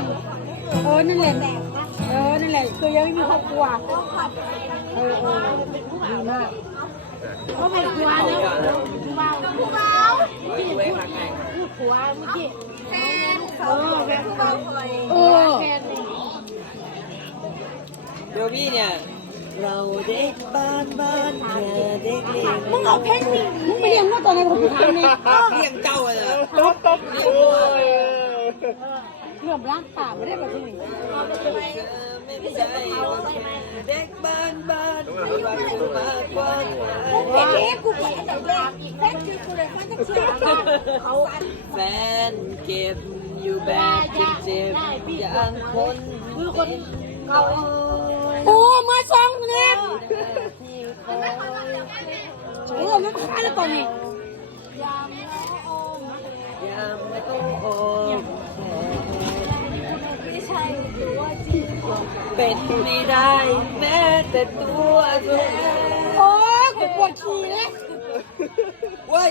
งนั่นแหละนั่นแหละคือยังไม่มีครอบครัวดีมากก็ไม่กลัวเลยผัวเมื่อกี้แฟนเดี๋ยวพี่เนี่ยเราเด็กบ้านเธอเด็กเลี้ยง มึงเอาเพลงนี่มึงไปเรียนว่าตอนไหนผมถามนี่ เลี้ยงเจ้าเลย เรื่องร่างป่าไม่ได้แบบนี้ ไม่ใช่เด็กบ้านไม่ว่าคุณมากกว่า เพลงกูเปิดอันดับแรกเพลงที่กูเลยมันจะเชื่อเขา แฟนเก็บอยู่แบบเจ็บอย่างคนเขา โอ้มาสองเนี่ยมันฆ่าแล้วตอนนี้ ยามไม่ต้องโอ้เป็นไม่ได้แม้แต่ตัวเธอ โอ้ยกูปวดฉี่เลย เว้ย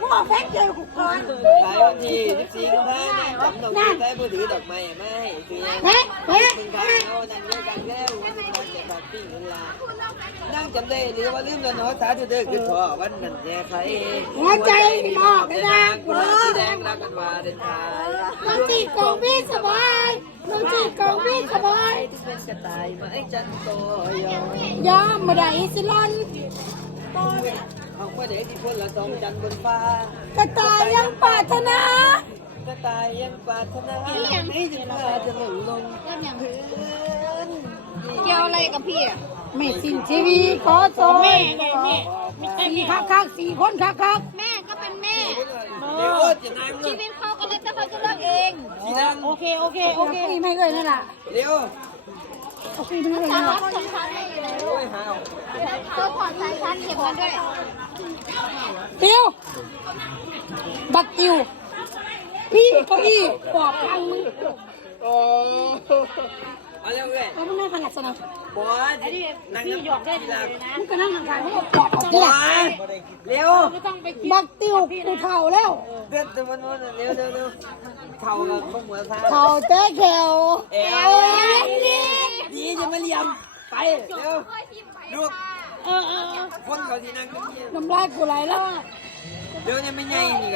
มึงเอาเพลงเจอกูก่อน สายวันที่14 กุมภาพันธ์จำต้องใช้มือถือดอกไม้มาให้คือมึงทำเอานั่นเยอะกันแล้ววันนี้มันจะแบบปิ้งเวลานั่งจำได้หรือว่าลืมแล้วเนาะสาธุเด้อคือพอวันนั้นแย่ใคร หัวใจมอกเลยนะ กุหลาบสีแดงรักกันว่าเดินทาง น้องจีกองพี่สบายน้องจีกองพี่สบาย ที่เป็นกระต่ายไม้จันโตยอ ยอมมาได้สิลอน เอาไปเด็กที่คนละสองจันบนฟ้าก ระต่ายยังปรารถนาก ระต่ายยังปรารถนาไม่ถึงว่าจะหล่นลงพื้น เกี่ยวอะไรกับพี่อ่ะ ไม่สิ้นชีวิตขอโทษ แม่ไงแม่ สี่คักสี่คนคัก แม่ก็เป็นแม่ เดี๋ยวจะนั่งเล ชี ย วิตเขากันแล้วจะเขาจะเลิกเอง ที่นั่ง โอเคไม่เลยนั่นแหละ เดี๋ยว โอเคไม่เลย สา นั่นแห รั ละ กสำคัญไม่อยู่แล้ว โอ้ยหาว เขาถอดสายชาร์จเก็บกันด้วย ติวบักติวพี่เก้าอี้ปอบพังมึง เอาเร็วเว้ย แล้วมึงนั่งขนาดสนะ บอสนั่งน้ำหยอกได้เลย มึงก็นั่งข้างๆมึงก็ปอบออก บ นี่ อ แหละ สเร็ว บักติวกูเท่าแล้ว เดินตัวมันเร็วเข่ากับพวกหัวเท้า เท่าเต้เขียว เอวดีจะมาเลียมไปเร็วลูกคนเขาที่นั่งกันเนี่ย น้ำลายกูไหลแล้ว เดี๋ยวจะไม่ใหญ่นี่